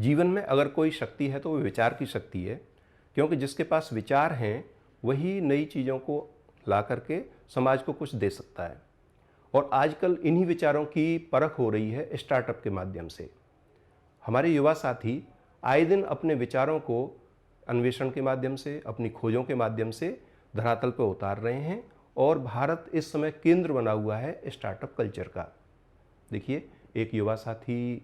जीवन में अगर कोई शक्ति है तो वो विचार की शक्ति है, क्योंकि जिसके पास विचार हैं वही नई चीज़ों को ला करके समाज को कुछ दे सकता है। और आजकल इन्हीं विचारों की परख हो रही है स्टार्टअप के माध्यम से। हमारे युवा साथी आए दिन अपने विचारों को अन्वेषण के माध्यम से, अपनी खोजों के माध्यम से धरातल पर उतार रहे हैं और भारत इस समय केंद्र बना हुआ है स्टार्टअप कल्चर का। देखिए, एक युवा साथी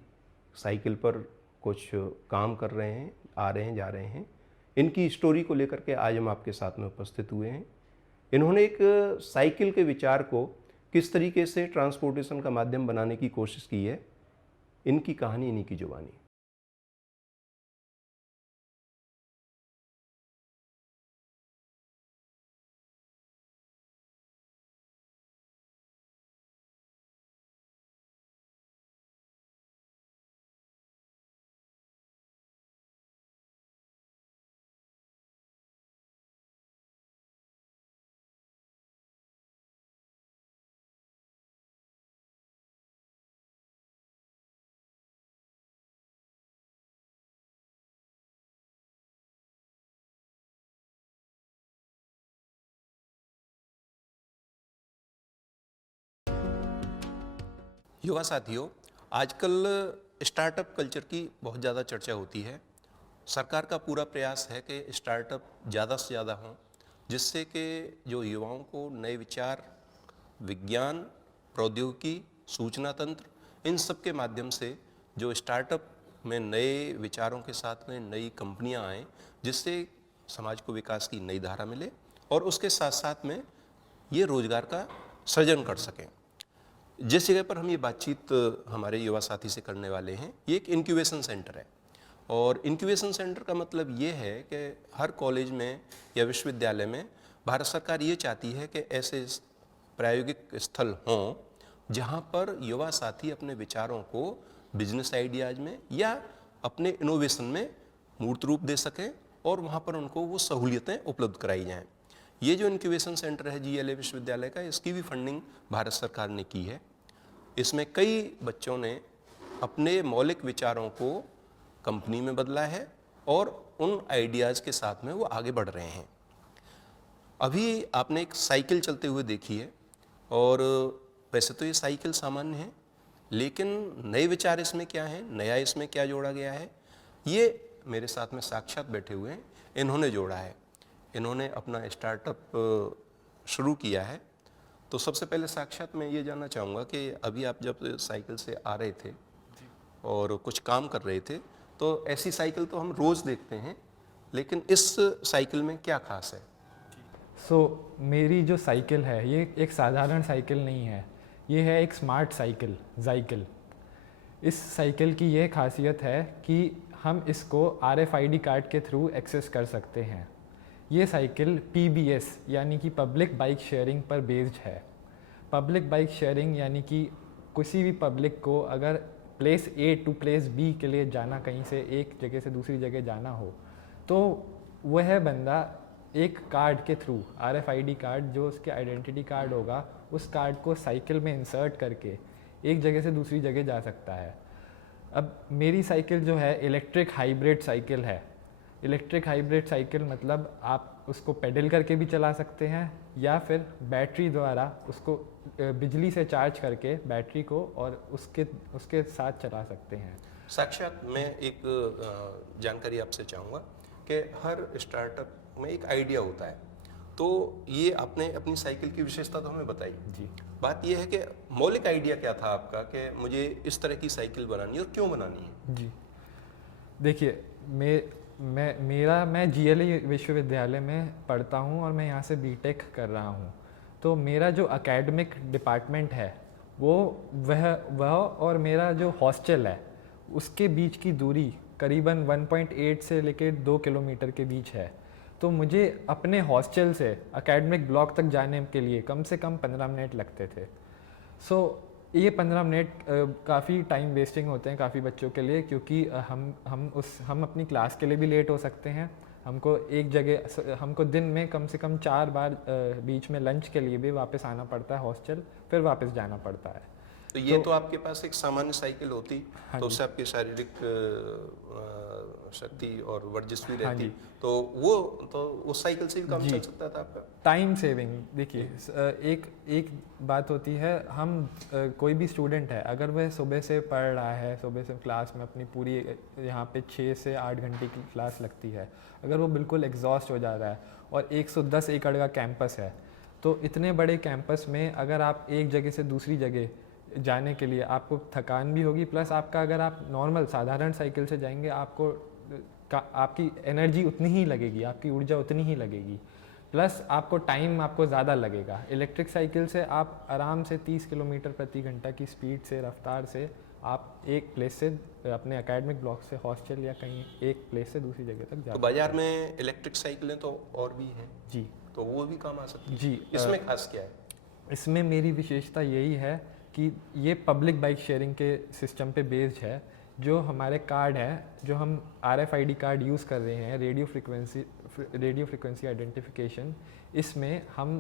साइकिल पर कुछ काम कर रहे हैं, आ रहे हैं, जा रहे हैं। इनकी स्टोरी को लेकर के आज हम आपके साथ में उपस्थित हुए हैं। इन्होंने एक साइकिल के विचार को किस तरीके से ट्रांसपोर्टेशन का माध्यम बनाने की कोशिश की है, इनकी कहानी इन्हीं की जुबानी। युवा साथियों, आजकल स्टार्टअप कल्चर की बहुत ज़्यादा चर्चा होती है। सरकार का पूरा प्रयास है कि स्टार्टअप ज़्यादा से ज़्यादा हों, जिससे कि जो युवाओं को नए विचार, विज्ञान, प्रौद्योगिकी, सूचना तंत्र, इन सब के माध्यम से जो स्टार्टअप में नए विचारों के साथ में नई कंपनियां आएँ, जिससे समाज को विकास की नई धारा मिले और उसके साथ साथ में ये रोजगार का सृजन कर सकें। जिस जगह पर हम ये बातचीत हमारे युवा साथी से करने वाले हैं, ये एक इंक्यूबेशन सेंटर है। और इंक्यूबेशन सेंटर का मतलब ये है कि हर कॉलेज में या विश्वविद्यालय में भारत सरकार ये चाहती है कि ऐसे प्रायोगिक स्थल हों जहाँ पर युवा साथी अपने विचारों को बिजनेस आइडियाज में या अपने इनोवेशन में मूर्त रूप दे सकें और वहाँ पर उनको वो सहूलियतें उपलब्ध कराई जाएँ। ये जो इंक्यूबेशन सेंटर है जीएलए विश्वविद्यालय का, इसकी भी फंडिंग भारत सरकार ने की है। इसमें कई बच्चों ने अपने मौलिक विचारों को कंपनी में बदला है और उन आइडियाज़ के साथ में वो आगे बढ़ रहे हैं। अभी आपने एक साइकिल चलते हुए देखी है और वैसे तो ये साइकिल सामान्य है, लेकिन नए विचार इसमें क्या है, नया इसमें क्या जोड़ा गया है, ये मेरे साथ में साक्षात बैठे हुए हैं, इन्होंने जोड़ा है। इन्होंने अपना स्टार्टअप शुरू किया है। तो सबसे पहले साक्षात मैं ये जानना चाहूँगा कि अभी आप जब साइकिल से आ रहे थे और कुछ काम कर रहे थे, तो ऐसी साइकिल तो हम रोज़ देखते हैं, लेकिन इस साइकिल में क्या खास है? मेरी जो साइकिल है ये एक साधारण साइकिल नहीं है, ये है एक स्मार्ट साइकिल, जाइकिल। इस साइकिल की ये खासियत है कि हम इसको RFID कार्ड के थ्रू एक्सेस कर सकते हैं। ये साइकिल PBS यानी कि पब्लिक बाइक शेयरिंग पर बेस्ड है। पब्लिक बाइक शेयरिंग यानी कि किसी भी पब्लिक को अगर place A to place B के लिए जाना, कहीं से एक जगह से दूसरी जगह जाना हो, तो वह बंदा एक कार्ड के थ्रू, RFID कार्ड जो उसके आइडेंटिटी कार्ड होगा, उस कार्ड को साइकिल में इंसर्ट करके एक जगह से दूसरी जगह जा सकता है। अब मेरी साइकिल जो है इलेक्ट्रिक हाइब्रिड साइकिल है। इलेक्ट्रिक हाइब्रिड साइकिल मतलब आप उसको पेडल करके भी चला सकते हैं या फिर बैटरी द्वारा उसको बिजली से चार्ज करके बैटरी को और उसके साथ चला सकते हैं। साक्षात मैं एक जानकारी आपसे चाहूँगा कि हर स्टार्टअप में एक आइडिया होता है, तो ये आपने अपनी साइकिल की विशेषता तो हमें बताई जी। बात ये है कि मौलिक आइडिया क्या था आपका कि मुझे इस तरह की साइकिल बनानी है और क्यों बनानी है? जी, देखिए, मैं GLE विश्वविद्यालय में पढ़ता हूँ और मैं यहाँ से BTech कर रहा हूँ। तो मेरा जो एकेडमिक डिपार्टमेंट है वह और मेरा जो हॉस्टल है उसके बीच की दूरी करीबन 1.8 से लेकर 2 किलोमीटर के बीच है। तो मुझे अपने हॉस्टल से एकेडमिक ब्लॉक तक जाने के लिए कम से कम 15 मिनट लगते थे। ये 15 मिनट काफ़ी टाइम वेस्टिंग होते हैं काफ़ी बच्चों के लिए, क्योंकि हम अपनी क्लास के लिए भी लेट हो सकते हैं। हमको दिन में कम से कम 4 बार बीच में लंच के लिए भी वापस आना पड़ता है हॉस्टल, फिर वापस जाना पड़ता है। तो ये तो आपके पास एक सामान्य साइकिल होती हाँ तो जी। उससे आपकी शारीरिक शक्ति और वर्जिश भी हाँ रहती, जी। तो उस साइकिल से भी काम जी। चल सकता था आपका। टाइम सेविंग देखिए, एक बात होती है, हम कोई भी स्टूडेंट है, अगर वह सुबह से पढ़ रहा है, सुबह से क्लास में अपनी पूरी यहाँ पे 6 से 8 घंटे की क्लास लगती है, अगर वो बिल्कुल एग्जॉस्ट हो जा रहा है और 110 एकड़ का कैंपस है, तो इतने बड़े कैंपस में अगर आप एक जगह से दूसरी जगह जाने के लिए आपको थकान भी होगी, प्लस आपका अगर आप नॉर्मल साधारण साइकिल से जाएंगे आपको आपकी एनर्जी उतनी ही लगेगी, आपकी ऊर्जा उतनी ही लगेगी, प्लस आपको टाइम आपको ज़्यादा लगेगा। इलेक्ट्रिक साइकिल से आप आराम से 30 किलोमीटर प्रति घंटा की स्पीड से, रफ्तार से आप एक प्लेस से अपने एकेडमिक ब्लॉक से हॉस्टल या कहीं एक प्लेस से दूसरी जगह तक जा तो बाजार में इलेक्ट्रिक साइकिलें तो और भी हैं जी। तो वो भी काम आ सकती है जी। इसमें खास क्या है? इसमें मेरी विशेषता यही है कि ये पब्लिक बाइक शेयरिंग के सिस्टम पे बेस्ड है। जो हमारे कार्ड है, जो हम RFID कार्ड यूज़ कर रहे हैं, रेडियो फ्रिक्वेंसी आइडेंटिफिकेशन, इसमें हम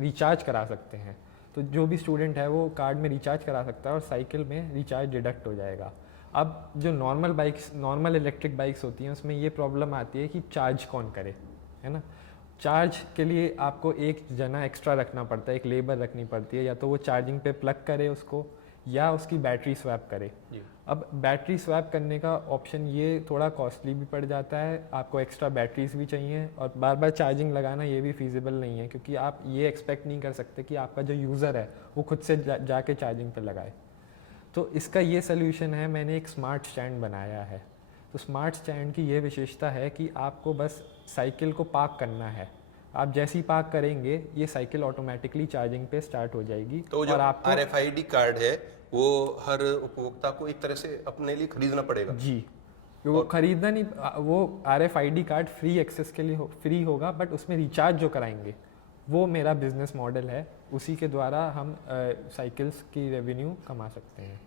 रिचार्ज करा सकते हैं। तो जो भी स्टूडेंट है वो कार्ड में रिचार्ज करा सकता है और साइकिल में रिचार्ज डिडक्ट हो जाएगा। अब जो नॉर्मल इलेक्ट्रिक बाइक्स होती हैं उसमें ये प्रॉब्लम आती है कि चार्ज कौन करे, है ना। चार्ज के लिए आपको एक जना एक्स्ट्रा रखना पड़ता है, एक लेबर रखनी पड़ती है, या तो वो चार्जिंग पे प्लग करे उसको या उसकी बैटरी स्वैप करे। अब बैटरी स्वैप करने का ऑप्शन ये थोड़ा कॉस्टली भी पड़ जाता है, आपको एक्स्ट्रा बैटरीज भी चाहिए और बार बार चार्जिंग लगाना ये भी फीजिबल नहीं है, क्योंकि आप ये एक्सपेक्ट नहीं कर सकते कि आपका जो यूज़र है वो खुद से जाके चार्जिंग पे लगाए। तो इसका ये सोल्यूशन है, मैंने एक स्मार्ट स्टैंड बनाया है। तो स्मार्ट स्टैंड की ये विशेषता है कि आपको बस साइकिल को पार्क करना है, आप जैसे ही पार्क करेंगे ये साइकिल ऑटोमेटिकली चार्जिंग पे स्टार्ट हो जाएगी। तो जो और आपको RFID कार्ड है वो हर उपभोक्ता को एक तरह से अपने लिए खरीदना पड़ेगा। जी, वो खरीदना नहीं, वो RFID कार्ड फ्री एक्सेस के लिए फ्री होगा, बट उसमें रिचार्ज जो कराएंगे वो मेरा बिजनेस मॉडल है, उसी के द्वारा हम साइकिल्स की रेवेन्यू कमा सकते हैं।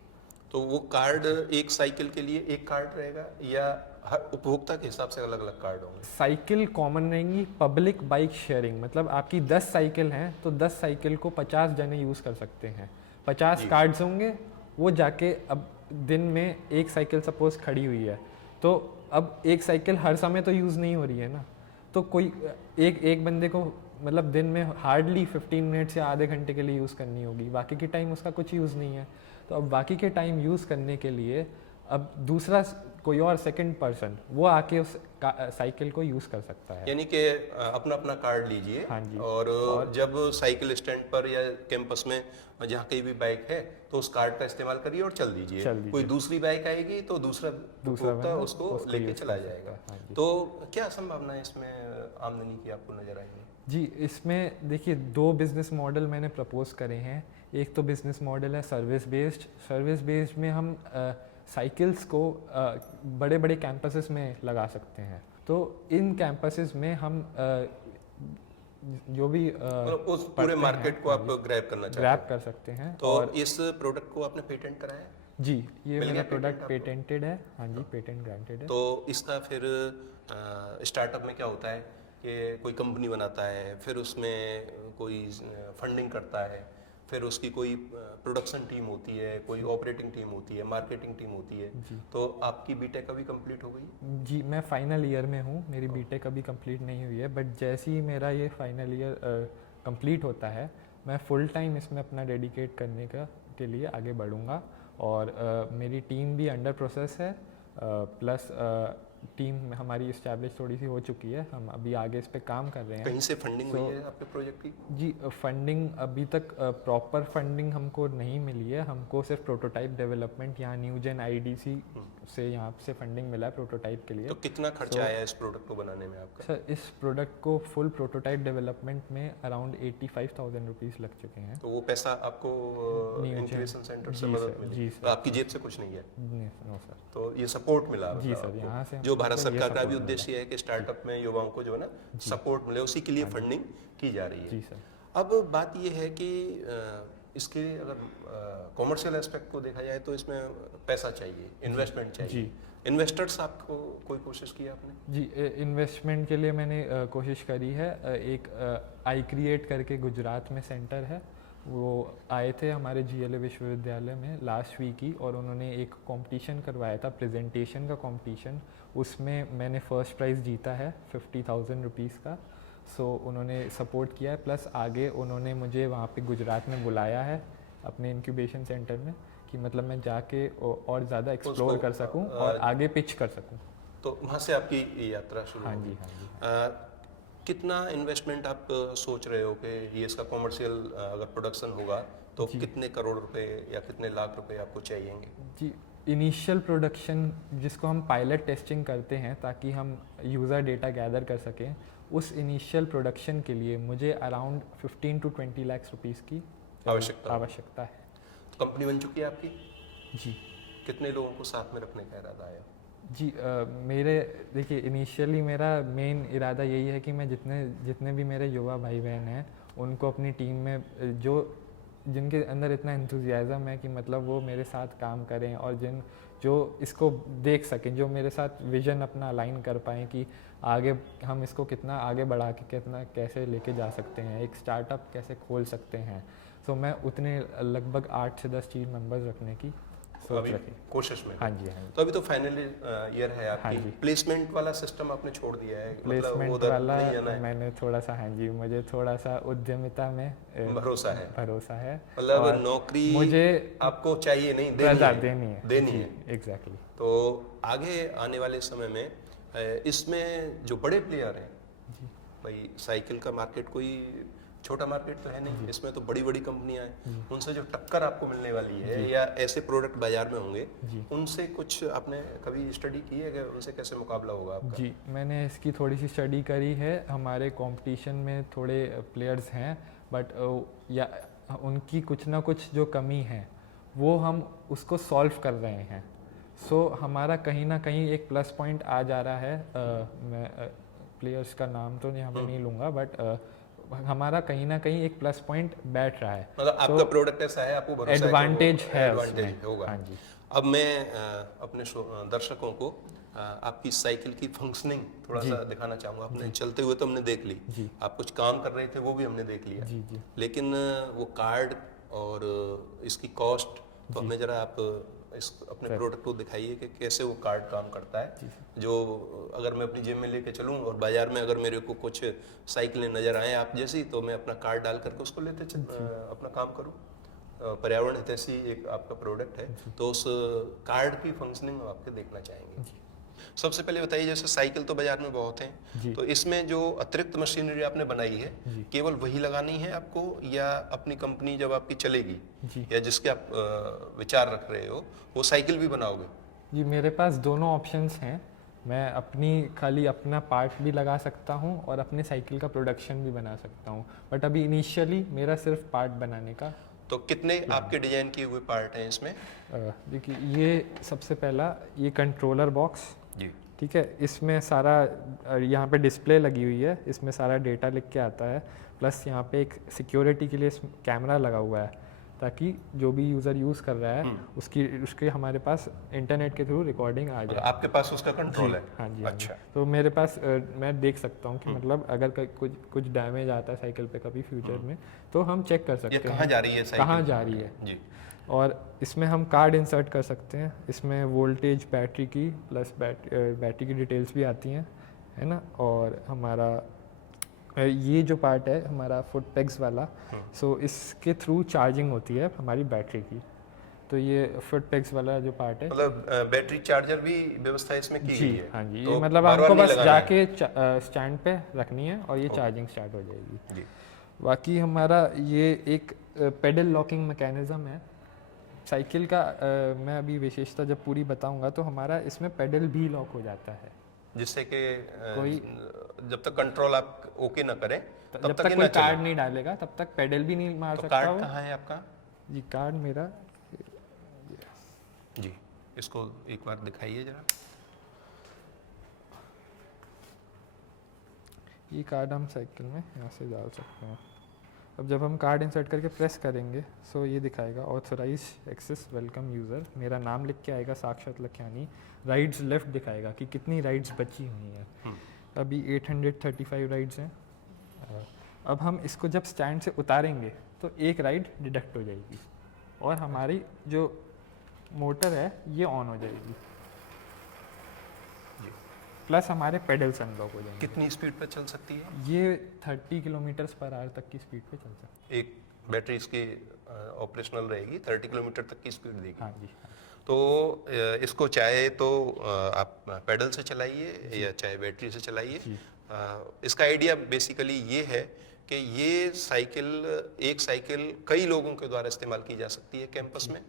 तो वो कार्ड एक साइकिल के लिए एक कार्ड रहेगा या हर उपभोक्ता के हिसाब से अलग अलग कार्ड होंगे? साइकिल कॉमन रहेंगी। पब्लिक बाइक शेयरिंग मतलब आपकी 10 साइकिल हैं तो 10 साइकिल को 50 जने यूज़ कर सकते हैं, 50 कार्ड्स होंगे। वो जाके अब दिन में एक साइकिल सपोज खड़ी हुई है, तो अब एक साइकिल हर समय तो यूज़ नहीं हो रही है ना, तो कोई एक बंदे को मतलब दिन में हार्डली 15 मिनट्स या आधे घंटे के लिए यूज़ करनी होगी, बाकी के टाइम उसका कुछ यूज़ नहीं है। तो अब बाकी के टाइम यूज़ करने के लिए अब दूसरा कोई और सेकंड पर्सन वो आके उस साइकिल को यूज़ कर सकता है। यानी कि अपना अपना कार्ड लीजिए। हाँ जी। और जब साइकिल स्टैंड पर या कैंपस में जहाँ कहीं भी बाइक है तो उस कार्ड का इस्तेमाल करिए और चल दीजिए। कोई दूसरी बाइक आएगी तो दूसरा उपभोक्ता उसको लेके चला जाएगा। तो क्या संभावना इसमें आमदनी की आपको नजर आएगी? जी, इसमें देखिए 2 बिजनेस मॉडल मैंने प्रपोज करे हैं। एक तो बिजनेस मॉडल है सर्विस बेस्ड में हम साइकिल्स को बड़े बड़े कैंपसेस में लगा सकते हैं। तो इन कैंपसेस में हम जो भी उस पूरे मार्केट को आप ग्रैब करना चाहते हैं? ग्रैब कर सकते हैं। तो और इस प्रोडक्ट को आपने पेटेंट कराया है? जी, ये मेरा प्रोडक्ट पेटेंटेड है। हाँ जी, पेटेंट ग्रांटेड है। तो इसका फिर स्टार्टअप में क्या होता है कि कोई कंपनी बनाता है, फिर उसमें कोई फंडिंग करता है, फिर उसकी कोई प्रोडक्शन टीम होती है, कोई ऑपरेटिंग टीम होती है, मार्केटिंग टीम होती है। तो आपकी बीटेक अभी कंप्लीट हो गई? जी, मैं फाइनल ईयर में हूँ, मेरी बीटेक अभी कंप्लीट नहीं हुई है, बट जैसे ही मेरा ये फाइनल ईयर कंप्लीट होता है मैं फुल टाइम इसमें अपना डेडिकेट करने के लिए आगे बढ़ूँगा। और मेरी टीम भी अंडर प्रोसेस है, प्लस टीम हमारी इस्टेब्लिश थोड़ी सी हो चुकी है, हम अभी आगे इस पे काम कर रहे हैं। कहीं से फंडिंग हुई है आपके प्रोजेक्ट की? जी, फंडिंग अभी तक प्रॉपर फंडिंग हमको नहीं मिली है, हमको सिर्फ प्रोटोटाइप डेवलपमेंट यहाँ न्यूजेन IDC से यहाँ से फंडिंग मिला है प्रोटोटाइप के लिए। तो कितना खर्चा आया इस प्रोडक्ट को बनाने में आपका? सर, इस प्रोडक्ट को फुल प्रोटोटाइप डेवलपमेंट में अराउंड 85,000 रुपीज़ लग चुके हैं। तो वो पैसा आपको इंक्यूबेशन सेंटर से मदद मिली? जी तो आपकी जेब से कुछ नहीं है? No sir. तो ये सपोर्ट मिला? जी सर, यहाँ से जो भारत सरकार का भी उद्देश्य है कि स्टार्टअप में युवाओं को जो है ना सपोर्ट मिले, उसी के लिए फंडिंग की जा रही है। जी सर। अब बात ये है कि इसके अगर कॉमर्शियल एस्पेक्ट को देखा जाए तो इसमें पैसा चाहिए, इन्वेस्टमेंट चाहिए। जी। इन्वेस्टर्स आपको कोई कोशिश की आपने? जी, इन्वेस्टमेंट के लिए मैंने कोशिश करी है। एक आई क्रिएट करके गुजरात में सेंटर है, वो आए थे हमारे GLA विश्वविद्यालय में लास्ट वीक ही, और उन्होंने एक कंपटीशन करवाया था, प्रेजेंटेशन का कंपटीशन। उसमें मैंने फ़र्स्ट प्राइज़ जीता है 50,000 रुपीज़ का। सो उन्होंने सपोर्ट किया है, प्लस आगे उन्होंने मुझे वहाँ पे गुजरात में बुलाया है अपने इंक्यूबेशन सेंटर में, कि मतलब मैं जाके और ज़्यादा एक्सप्लोर उसको, कर सकूँ और आगे पिच कर सकूँ। तो वहाँ से आपकी ये यात्रा शुरू हाँ होगी। जी, हाँ जी। कितना इन्वेस्टमेंट आप सोच रहे हो कि ये इसका कॉमर्शियल अगर प्रोडक्शन होगा तो कितने करोड़ रुपए या कितने लाख रुपए आपको चाहिएंगे? जी, इनिशियल प्रोडक्शन जिसको हम पायलट टेस्टिंग करते हैं ताकि हम यूज़र डेटा गैदर कर सकें, उस इनिशियल प्रोडक्शन के लिए मुझे अराउंड 15 to 20 लाख रुपीज़ की आवश्यकता है। तो कंपनी बन चुकी है आपकी? जी कितने लोगों को साथ में रखने का इरादा है? जी, मेरे देखिए इनिशियली मेरा मेन इरादा यही है कि मैं जितने भी मेरे युवा भाई बहन हैं उनको अपनी टीम में जिनके अंदर इतना एंथुजियाज़म है कि मतलब वो मेरे साथ काम करें, और जो इसको देख सकें, जो मेरे साथ विज़न अपना अलाइन कर पाएँ कि आगे हम इसको कितना आगे बढ़ा के कितना कैसे लेके जा सकते हैं, एक स्टार्टअप कैसे खोल सकते हैं। सो मैं उतने लगभग 8 से 10 टीम मेंबर्स रखने की सोच अभी रखी। कोशिश में? हाँ जी, हाँ जी। तो अभी तो फाइनल ईयर है हाँ आपकी, जी। प्लेसमेंट वाला सिस्टम आपने छोड़ दिया है? प्लेसमेंट उधर वाला नहीं जाना है? मैंने थोड़ा सा, हाँ जी, मुझे थोड़ा सा उद्यमिता में भरोसा है? भरोसा है। मतलब और नौकरी मुझे आपको चाहिए नहीं, देनी है। एग्जैक्टली। तो आगे आने वाले समय में इसमें जो बड़े प्लेयर हैं, भाई साइकिल का मार्केट कोई छोटा मार्केट तो है नहीं, इसमें तो बड़ी बड़ी कंपनियां हैं, उनसे जो टक्कर आपको मिलने वाली है या ऐसे प्रोडक्ट बाजार में होंगे, उनसे कुछ आपने कभी स्टडी की है कि उनसे कैसे मुकाबला होगा आपका? जी, मैंने इसकी थोड़ी सी स्टडी करी है। हमारे कंपटीशन में थोड़े प्लेयर्स हैं, बट या उनकी कुछ ना कुछ जो कमी है वो हम उसको सॉल्व कर रहे हैं। सो हमारा कहीं ना कहीं एक प्लस पॉइंट आ जा रहा है। मैं प्लेयर्स का नाम तो यहाँ पे नहीं लूँगा, बट हमारा कहीं ना कहीं एक प्लस पॉइंट बैठ रहा है। मतलब आपका प्रोडक्ट ऐसा है, आपको भरोसा है कि वो एडवांटेज है, एडवांटेज होगा। हाँ जी। अब मैं अपने दर्शकों को आपकी साइकिल की फंक्शनिंग थोड़ा सा दिखाना चाहूँगा। आपने चलते हुए तो हमने देख ली, आप कुछ काम कर रहे थे वो भी हमने देख लिया, जी जी। लेकिन वो कार्ड और इसकी कॉस्ट तो हमें जरा आप इस अपने प्रोडक्ट को दिखाइए कि कैसे वो कार्ड काम करता है, जो अगर मैं अपनी जेब में लेके चलूँ और बाजार में अगर मेरे को कुछ साइकिलें नज़र आए आप जैसी, तो मैं अपना कार्ड डाल करके उसको लेते अपना काम करूँ। पर्यावरण हितैषी एक आपका प्रोडक्ट है, तो उस कार्ड की फंक्शनिंग आपके देखना चाहेंगे। सबसे पहले बताइए, जैसे साइकिल तो बाजार में बहुत हैं, तो इसमें जो अतिरिक्त मशीनरी आपने बनाई है केवल वही लगानी है आपको, या अपनी कंपनी जब आपकी चलेगी या जिसके आप विचार रख रहे हो वो साइकिल भी बनाओगे? जी, मेरे पास दोनों ऑप्शंस हैं। मैं खाली अपना पार्ट भी लगा सकता हूँ और अपने साइकिल का प्रोडक्शन भी बना सकता हूँ, बट अभी इनिशियली मेरा सिर्फ पार्ट बनाने का। तो कितने आपके डिजाइन किए हुए पार्ट हैं इसमें? देखिए, ये सबसे पहला ये कंट्रोलर बॉक्स जी, ठीक है। इसमें सारा यहाँ पे डिस्प्ले लगी हुई है, इसमें सारा डेटा लिख के आता है, प्लस यहाँ पे एक सिक्योरिटी के लिए कैमरा लगा हुआ है ताकि जो भी यूज़र यूज़ कर रहा है उसके हमारे पास इंटरनेट के थ्रू रिकॉर्डिंग आ जाए। आपके पास उसका कंट्रोल है? हाँ जी। अच्छा। तो मेरे पास मैं देख सकता हूँ कि मतलब अगर कुछ डैमेज आता है साइकिल पे कभी फ्यूचर में, तो हम चेक कर सकते हैं कहाँ जा रही है साइकिल, कहाँ जा रही है जी। और इसमें हम कार्ड इंसर्ट कर सकते हैं। इसमें वोल्टेज, बैटरी की प्लस बैटरी की डिटेल्स भी आती हैं, है ना। और हमारा ये जो पार्ट है हमारा फुट पेग्स वाला, सो इसके थ्रू चार्जिंग होती है हमारी बैटरी की। तो ये फुट पेग्स वाला जो पार्ट है, मतलब बैटरी चार्जर भी व्यवस्था इसमें की गई है? हाँ जी। तो ये मतलब आपको बस जाके स्टैंड पे रखनी है और ये चार्जिंग स्टार्ट हो जाएगी जी। बाकी हमारा ये एक पेडल लॉकिंग मैकेनिज्म है साइकिल का। मैं अभी विशेषता जब पूरी बताऊंगा तो हमारा इसमें पेडल भी लॉक हो जाता है, जिससे कि कोई जब तक कंट्रोल आप ओके ना करें जब तक कोई कार्ड नहीं डालेगा तब तक पेडल भी नहीं मार सकता। कार्ड कहाँ है आपका? जी, कार्ड मेरा जी, इसको एक बार दिखाइए जरा। ये कार्ड हम साइकिल में यहाँ से डाल सकते हैं। अब जब हम कार्ड इंसर्ट करके प्रेस करेंगे, सो ये दिखाएगा ऑथराइज एक्सेस वेलकम यूज़र, मेरा नाम लिख के आएगा साक्षात लखयानी, राइड्स लेफ्ट दिखाएगा कि कितनी राइड्स बची हुई हैं। अभी 835 राइड्स हैं। अब हम इसको जब स्टैंड से उतारेंगे तो एक राइड डिडक्ट हो जाएगी और हमारी जो मोटर है ये ऑन हो जाएगी, प्लस हमारे पेडल्स अनलॉक हो जाएंगे। कितनी स्पीड पर चल सकती है? ये 30 किलोमीटर पर आवर तक की स्पीड पे चल सकती है। एक बैटरी इसकी ऑपरेशनल रहेगी, 30 किलोमीटर तक की स्पीड देगी। हाँ जी। तो इसको चाहे तो आप पेडल से चलाइए या चाहे बैटरी से चलाइए। इसका आइडिया बेसिकली ये है कि ये साइकिल, एक साइकिल कई लोगों के द्वारा इस्तेमाल की जा सकती है कैंपस में,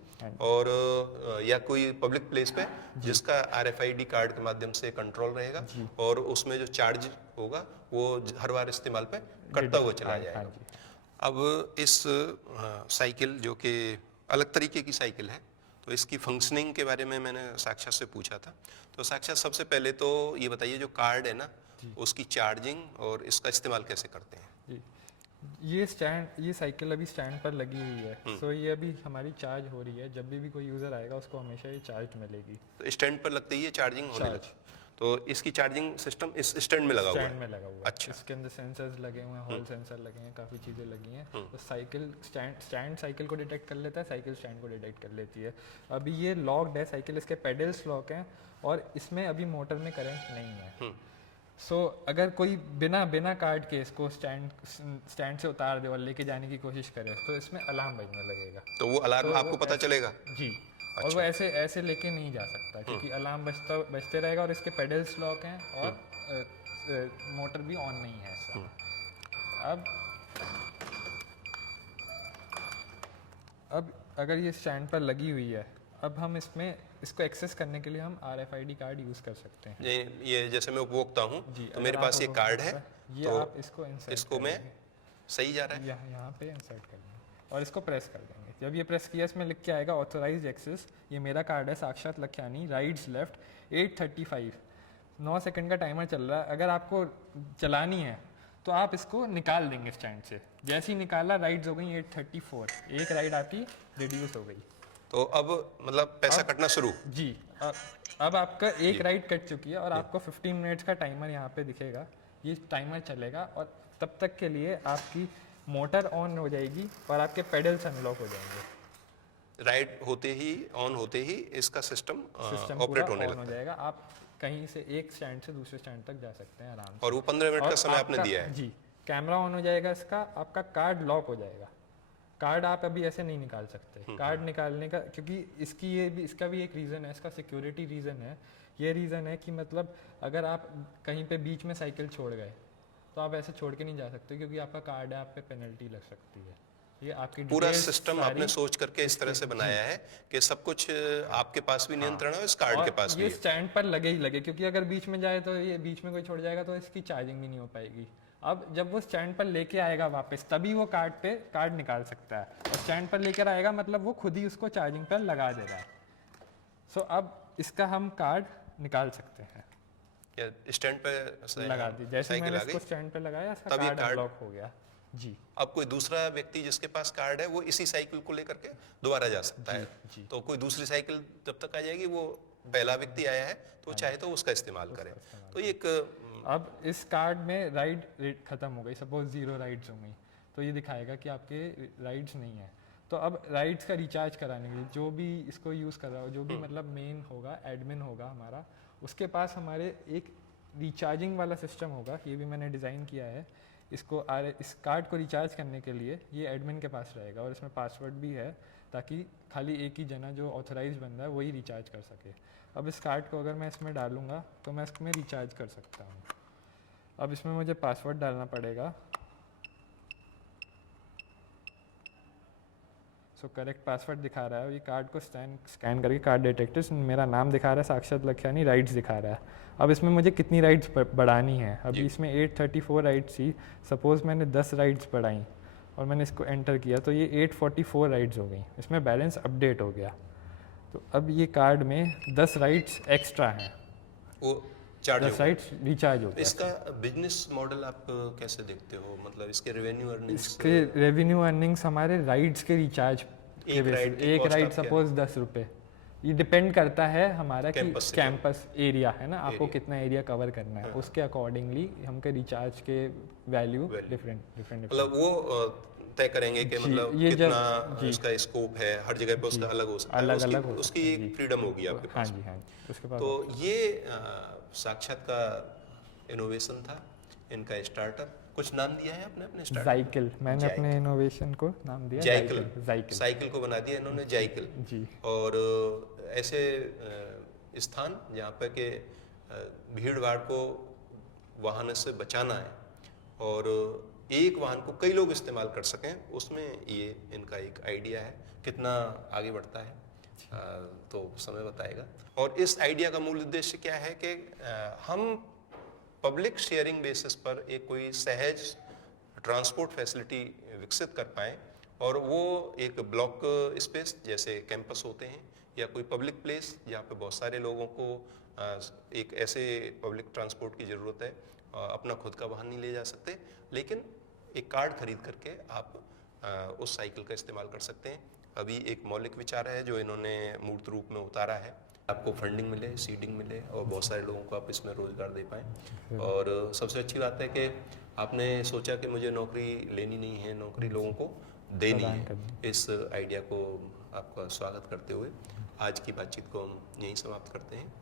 और या कोई पब्लिक प्लेस पे जिसका RFID कार्ड के माध्यम से कंट्रोल रहेगा और उसमें जो चार्ज होगा वो हर बार इस्तेमाल पे कटता हुआ चला जाएगा। अब इस साइकिल जो कि अलग तरीके की साइकिल है, तो इसकी फंक्शनिंग के बारे में मैंने साक्षात से पूछा था। तो साक्षात, सबसे पहले तो ये बताइए, जो कार्ड है ना उसकी चार्जिंग और इसका इस्तेमाल कैसे करते हैं? ये साइकिल अभी स्टैंड पर लगी हुई है, सो ये अभी हमारी चार्ज हो रही है। जब भी कोई यूज़र आएगा उसको हमेशा ये चार्ज मिलेगी। तो स्टैंड पर लगते ही ये चार्जिंग होने लगती है। तो इसकी चार्जिंग सिस्टम इस स्टैंड में लगा हुआ है? स्टैंड में लगा हुआ है। अच्छा। इसके अंदर सेंसर्स लगे हुए हैं, हॉल सेंसर लगे हैं, काफ़ी चीज़ें लगी हैं। तो साइकिल स्टैंड साइकिल को डिटेक्ट कर लेता है, साइकिल स्टैंड को डिटेक्ट कर लेती है। अभी ये लॉक्ड है साइकिल, इसके पेडल्स लॉक हैं और इसमें अभी मोटर में करंट नहीं है। सो अगर कोई बिना कार्ड के इसको स्टैंड से उतार दे और लेके जाने की कोशिश करे तो इसमें अलार्म बजने लगेगा। तो वो अलार्म आपको पता चलेगा? जी। और वो ऐसे लेके नहीं जा सकता क्योंकि अलार्म बजते रहेगा और इसके पेडल्स लॉक हैं और मोटर भी ऑन नहीं है इसका। अब अगर ये स्टैंड पर लगी हुई है, अब हम इसको एक्सेस करने के लिए हम RFID कार्ड यूज़ कर सकते हैं। ये जैसे मैं उपभोक्ता हूँ तो मेरे पास ये कार्ड है, ये तो आप इसको मैं सही जा रहा है, यहाँ पे इंसर्ट कर देंगे और इसको प्रेस कर देंगे। जब ये प्रेस किया इसमें लिख के आएगा ऑथोराइज्ड एक्सेस। ये मेरा कार्ड है साक्षात लखयानी, राइड्स लेफ्ट 8:35, 9 सेकंड का टाइमर चल रहा है। अगर आपको चलानी है तो आप इसको निकाल देंगे स्टैंड से। जैसे ही निकाला राइड्स हो गई 8:34, एक राइड आपकी रिड्यूस हो गई। तो अब मतलब पैसा कटना शुरू? जी। अब आपका एक राइड कट चुकी है और आपको 15 मिनट्स का टाइमर यहाँ पे दिखेगा। ये टाइमर चलेगा और तब तक के लिए आपकी मोटर ऑन हो जाएगी और आपके पेडल्स अनलॉक हो जाएंगे। राइड होते ही, ऑन होते ही इसका सिस्टम ऑपरेट होने लगता है। हो जाएगा। आप कहीं से एक स्टैंड से दूसरे स्टैंड तक जा सकते हैं आराम से। और वो 15 मिनट का समय आपने दिया है? जी। कैमरा ऑन हो जाएगा इसका, आपका कार्ड लॉक हो जाएगा। कार्ड आप अभी ऐसे नहीं निकाल सकते। कार्ड निकालने का, क्योंकि इसका भी एक रीज़न है, इसका सिक्योरिटी रीज़न है। ये रीज़न है कि मतलब अगर आप कहीं पे बीच में साइकिल छोड़ गए तो आप ऐसे छोड़ के नहीं जा सकते क्योंकि आपका कार्ड है, आप पे पेनल्टी लग सकती है। ये आपकी पूरा सिस्टम आपने सोच करके इस तरह से बनाया है कि सब कुछ आपके पास भी नियंत्रण है, इस कार्ड के पास भी। ये स्टैंड पर लगे ही लगे, क्योंकि अगर बीच में जाए तो ये बीच में कोई छोड़ जाएगा तो इसकी चार्जिंग भी नहीं हो पाएगी। अब जब वो स्टैंड पर लेके आएगा वापस, तभी वो कार्ड निकाल सकता है। और स्टैंड पर लेकर आएगा मतलब वो खुद ही उसको चार्जिंग पर लगा दे रहा है। सो अब इसका हम कार्ड निकाल सकते हैं। स्टैंड पे लगा दी, जैसे मैंने इसको स्टैंड पे लगाया इसका कार्ड अनलॉक हो गया। जी। अब कोई दूसरा व्यक्ति जिसके पास कार्ड है वो इसी साइकिल को लेकर के दोबारा जा सकता है। तो कोई दूसरी साइकिल जब तक आ जाएगी, वो पहला व्यक्ति आया है तो चाहे तो उसका इस्तेमाल करे। तो एक अब इस कार्ड में राइड खत्म हो गई, सपोज 0 राइड्स हो गई, तो ये दिखाएगा कि आपके राइड्स नहीं है। तो अब राइड्स का रिचार्ज कराने के लिए जो भी इसको यूज़ कर रहा हो, जो भी मतलब मेन होगा, एडमिन होगा हमारा, उसके पास हमारे एक रिचार्जिंग वाला सिस्टम होगा। ये भी मैंने डिज़ाइन किया है। इस कार्ड को रिचार्ज करने के लिए ये एडमिन के पास रहेगा और इसमें पासवर्ड भी है, ताकि खाली एक ही जना जो ऑथराइज बंदा है वही रिचार्ज कर सके। अब इस कार्ड को अगर मैं इसमें डालूँगा तो मैं इसमें रिचार्ज कर सकता हूँ। अब इसमें मुझे पासवर्ड डालना पड़ेगा। सो करेक्ट पासवर्ड दिखा रहा है। ये कार्ड को स्कैन करके कार्ड डिटेक्टर मेरा नाम दिखा रहा है, साक्षात लखयानी, राइड्स दिखा रहा है। अब इसमें मुझे कितनी राइड्स बढ़ानी है? अभी इसमें 834 राइड्स थी, सपोज़ मैंने 10 राइड्स बढ़ाई और मैंने इसको एंटर किया तो ये 844 राइड्स हो गई। इसमें बैलेंस अपडेट हो गया। तो अब ये कार्ड में 10 राइड्स एक्स्ट्रा हैं, वो 10 राइड्स रिचार्ज हो गया। इसका बिजनेस मॉडल आप कैसे देखते हो? मतलब इसके रेवेन्यू अर्निंग्स? इसके रेवेन्यू अर्निंग्स हमारे राइड्स के रिचार्ज के बेसिस। एक राइड सपोज 10 रुपये, ये डिपेंड करता है हमारा कि कैंपस से कैंपस एरिया है ना, आपको एरिया। कितना एरिया कवर करना है, उसके अकॉर्डिंगली हमके रिचार्ज के वैल्यू डिफरेंट डिफरेंट मतलब वो तय करेंगे कि जी, मतलब ये जब- कितना जी। इसका स्कोप है, हर जगह पे उसका अलग हो सकता है, अलग अलग हो उसकी सकता है, एक जी। फ्रीडम होगी आपके हाँ पास। जी, हाँ जी, उसके बाद तो ये साक्षात का इनोवेशन था, इनका स्टार्टअप। कुछ नाम दिया है आपने अपने स्टार्टअप? जाइकिल, मैंने जाइकिल। अपने इनोवेशन को नाम दिया जाइकिल, जाइकिल। साइकिल को बना दिया इन्होंने जाइकिल। जी। और ऐसे स्थान जहाँ पे के भीड़ भाड़ को वाहन से बचाना है और एक वाहन को कई लोग इस्तेमाल कर सकें, उसमें ये इनका एक आइडिया है। कितना आगे बढ़ता है तो समय बताएगा। और इस आइडिया का मूल उद्देश्य क्या है कि हम पब्लिक शेयरिंग बेसिस पर एक कोई सहज ट्रांसपोर्ट फैसिलिटी विकसित कर पाएँ, और वो एक ब्लॉक स्पेस जैसे कैंपस होते हैं या कोई पब्लिक प्लेस जहाँ पे बहुत सारे लोगों को एक ऐसे पब्लिक ट्रांसपोर्ट की ज़रूरत है, अपना खुद का वाहन नहीं ले जा सकते, लेकिन एक कार्ड खरीद करके आप उस साइकिल का इस्तेमाल कर सकते हैं। अभी एक मौलिक विचार है जो इन्होंने मूर्त रूप में उतारा है, आपको फंडिंग मिले, सीडिंग मिले और बहुत सारे लोगों को आप इसमें रोजगार दे पाएँ। और सबसे अच्छी बात है कि आपने सोचा कि मुझे नौकरी लेनी नहीं है, नौकरी लोगों को देनी है। इस आइडिया को आपका स्वागत करते हुए आज की बातचीत को हम यहीं समाप्त करते हैं।